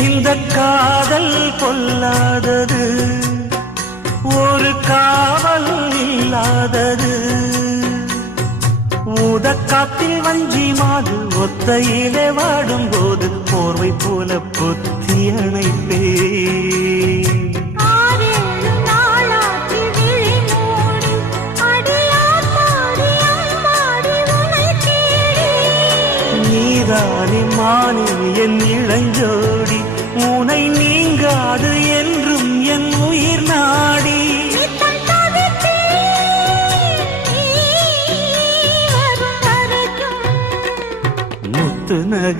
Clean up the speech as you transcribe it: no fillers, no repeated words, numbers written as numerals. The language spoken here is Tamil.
இந்த காதல் பொல்லாதது, ஒரு காவல் இல்லாதது. ஊதக்காத்தில் வஞ்சி மாது ஒத்தையிலே வாடும் போது போர்வை போல பொத்தி அணைப்பே. நீதானே மானே என் இளஞ்சோடி, உனை நீங்காது என்றும் என் உயிர் நாடி. முத்து நகை